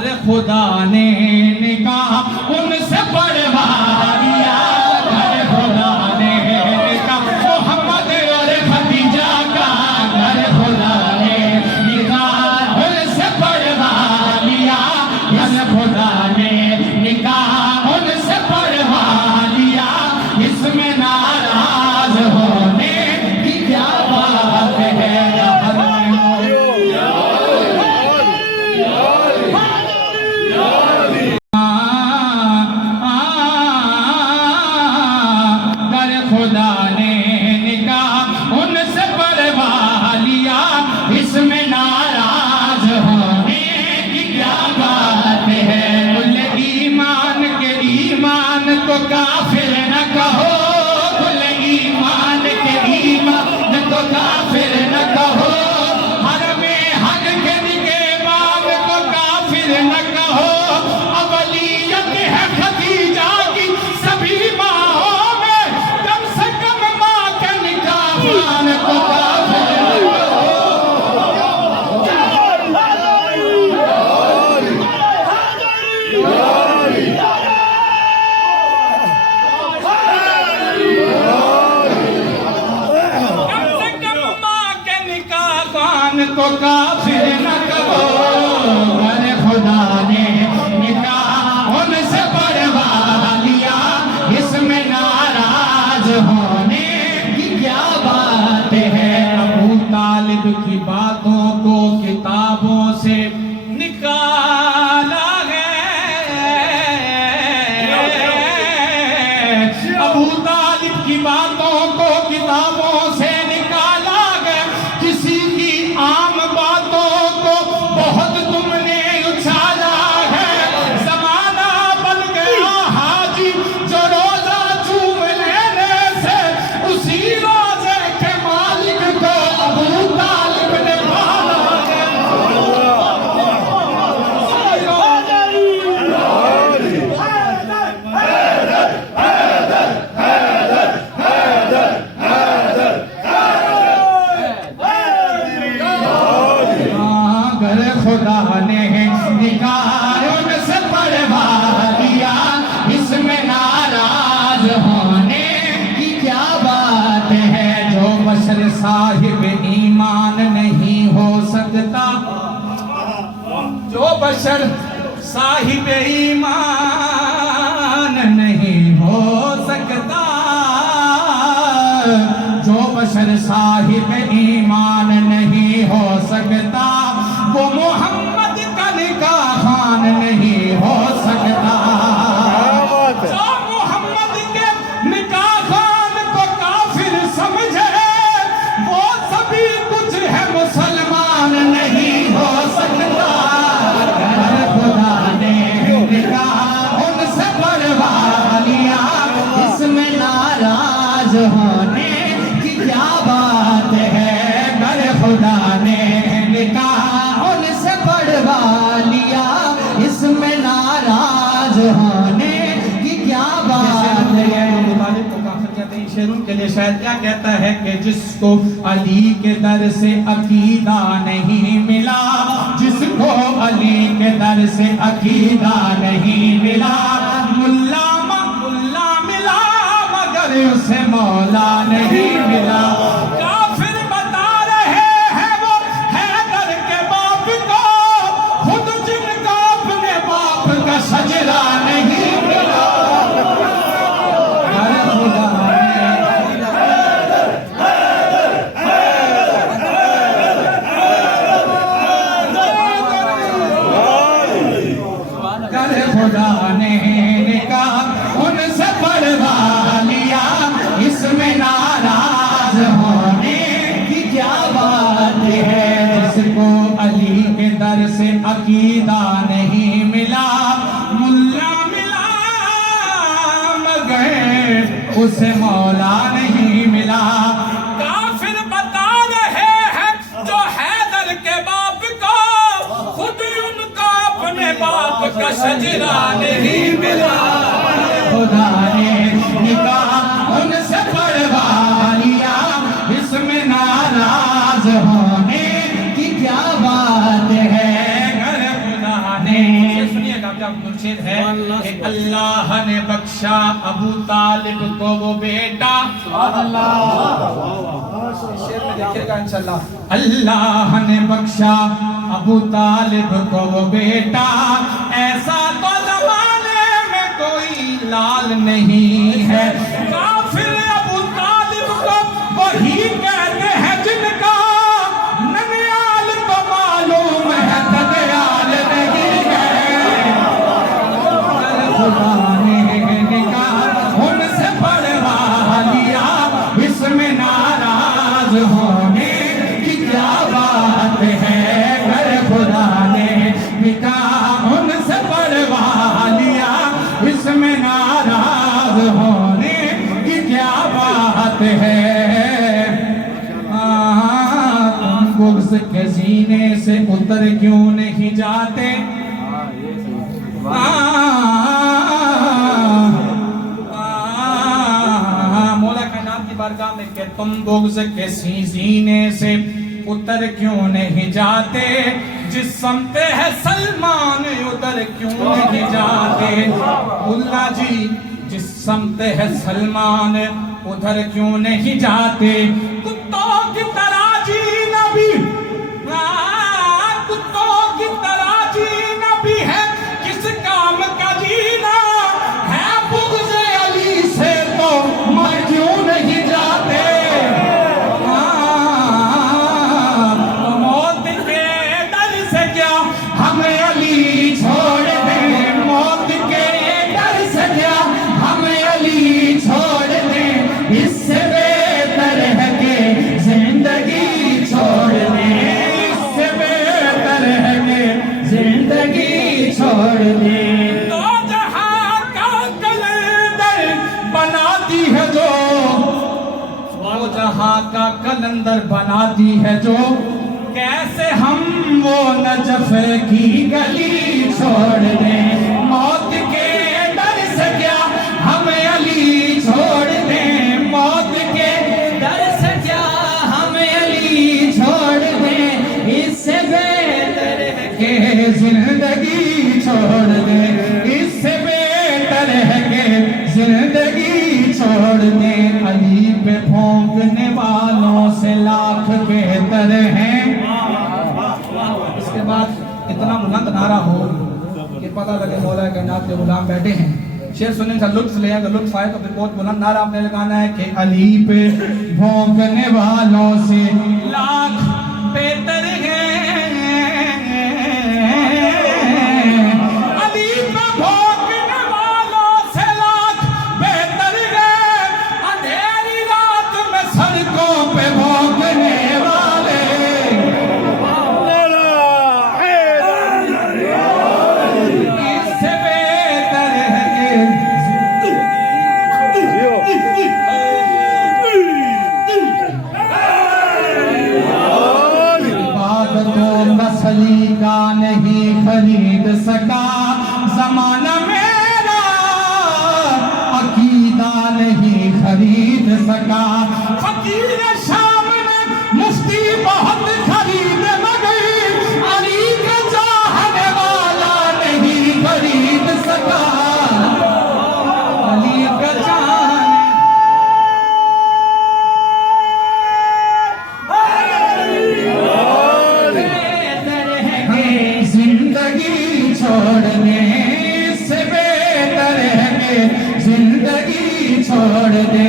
घर खुदा ने निकाह उनसे पढ़वा दिया, घर खुदा ने निकाह मोहम्मद और खदीजा का, घर खुदा ने निकाह उनसे पढ़वा दिया, घर खुदा ने निकाह उनसे पढ़वा दिया, इसमें नाराज होने की क्या बात है। खुदा ने निकाह उनसे पढ़वा लिया, इसमें नाराज होने की क्या बात है। कुल ईमान के ईमान को काफिर न कहो, कुल ईमान के ईमान को काफिर न कहो, हर में हर के निगहबान को काफिर न कहो। अवलियत है खदीजा की सभी माओं में, कम से कम माँ के निकाहबान को काफिर न कहो। को काफिर न कहो, घर खुदा ने निकाह उनसे पढ़वा लिया, इसमें नाराज होने की क्या बात है। अबू तालिब की बातों को किताबों से निकाला है, अबू तालिब की बातों को किताबों से निकाला गया, किसी की आम बातों को बहुत तुमने उछाला है। जमाना बन गया हाजी जो रोजा चूम लेने से, उसी रोजे के मालिक को अबू तालिब ने पाला है। घर खुदा ने निकाह उनसे पढ़वा दिया, इसमें नाराज होने की क्या बात है। जो बशर साहिब ईमान नहीं हो सकता, जो बशर साहिब ईमान नहीं हो सकता, जो बशर साहिब ईमान नहीं हो सकता, वो मोहम्मद का निकाह खान नहीं हो सकता। जो मोहम्मद के निकाह खान को काफिर समझे, वो सभी कुछ है मुसलमान नहीं हो सकता। घर खुदा ने निकाह उनसे पढ़वा लिया, इसमें नाराज होने की क्या बात है। घर खुदा ने निकाह उनसे पढ़वा लिया, इसमें नाराज होने की क्या बात है। शेरों के लिए शायद क्या कहता है कि जिसको अली के दर से अकीदा नहीं मिला, जिसको अली के दर से अकीदा नहीं मिला, मुल्ला मिला मगर उसे मौला नहीं मिला। काफिर बता रहे हैं वो हैदर के बाप को, खुद जिनका अपने बाप का सजदा नहीं मिला। घर खुदा खुदा ने निकाह उनसे पढ़वा लिया, इसमें नाराज होने की क्या बात है। जिसको अली के दर से अकीदा नहीं मिला, मुल्ला मिला मगर उसे मौला नहीं मिला। काफिर बता रहे हैं जो हैदर के बाप को, खुद उनका अपने बाप का सजदा नहीं मिला। खुदा ने निकाह उनसे पढ़वा लिया, इसमें नाराज होने की क्या बात है। घर खुदा ने क्या मुर्शिद है कि अल्लाह ने बख्शा अबू तालिब को वो बेटा, शेर में देखिएगा इंशाल्लाह, अल्लाह ने बख्शा अबू तालिब को वो बेटा, ऐसा तो जमाने में कोई लाल नहीं है। काफिर अबू तालिब को वही कहते हैं जिनका ननियाल तो मालूम है तनियाल नहीं है। खुदा ने निकाह उनसे पढ़वा लिया, इसमें नाराज होने की क्या बात है। कर खुदा ने निकाह उनसे पढ़वा लिया, इसमें नाराज होने की क्या बात है। तुम बुग़्ज़ के सीने से उतर क्यों नहीं जाते, मौला कायनात की बारगाह में कि तुम बुग़्ज़ के सीने से उतर क्यों नहीं जाते, जिस समते है सलमान उधर क्यों नहीं जाते। मुल्ला जी जिस समते है सलमान उधर क्यों नहीं जाते। कुत्तों की तरह जीना भी, कुत्तों की तरह जीना भी है, किस काम का जीना है। बुग़्ज़ अली से तो मैं क्यों नहीं जाते। मौत के डर से क्या हमें अली छोड़ दे, मौत के डर से क्या हमें अली छोड़ दे, इससे बेहतर है कि जिंदगी छोड़ दे, इससे बेहतर है कि जिंदगी छोड़ दे। तो जहां का कलंदर बनाती है जो, वो जहां का कलंदर बनाती है जो, कैसे हम वो नजफ की गली छोड़ दें। मौत के डर से क्या हमें अली छोड़ दें, मौत के डर से क्या हमें अली छोड़ दें, इससे बेहतर है कि जिंदगी छोड़ दें, इससे बेहतर है कि जिंदगी छोड़ दें। अली पे भौंकने वालों से लाख बेहतर हैं। इसके बाद इतना बुलंद नारा हो कि पता लगे मौला कायनात के गुलाम बैठे हैं। शेर सुनने का लुत्फ ले, अगर लुत्फ आए तो फिर बहुत बुलंद नारा आपने लगाना है कि अली पे भौंकने वालों से लाख बेहतर हैं, अली पे भौंकने वालों से लाख बेहतर हैं। अंधेरी रात में सड़कों पे भौंकने वाले, इससे बेहतर है कि इबादतों का सलीका नहीं खरीद सका ज़माना मेरा, अकीदा नहीं खरीद सका। फकीर शाम में मुफ्ती बहुत खरीद मगर, अली का चाहने वाला नहीं खरीद सका। अली का चाहने जिंदगी छोड़ दे, इससे बेहतर है कि जिंदगी छोड़ दे।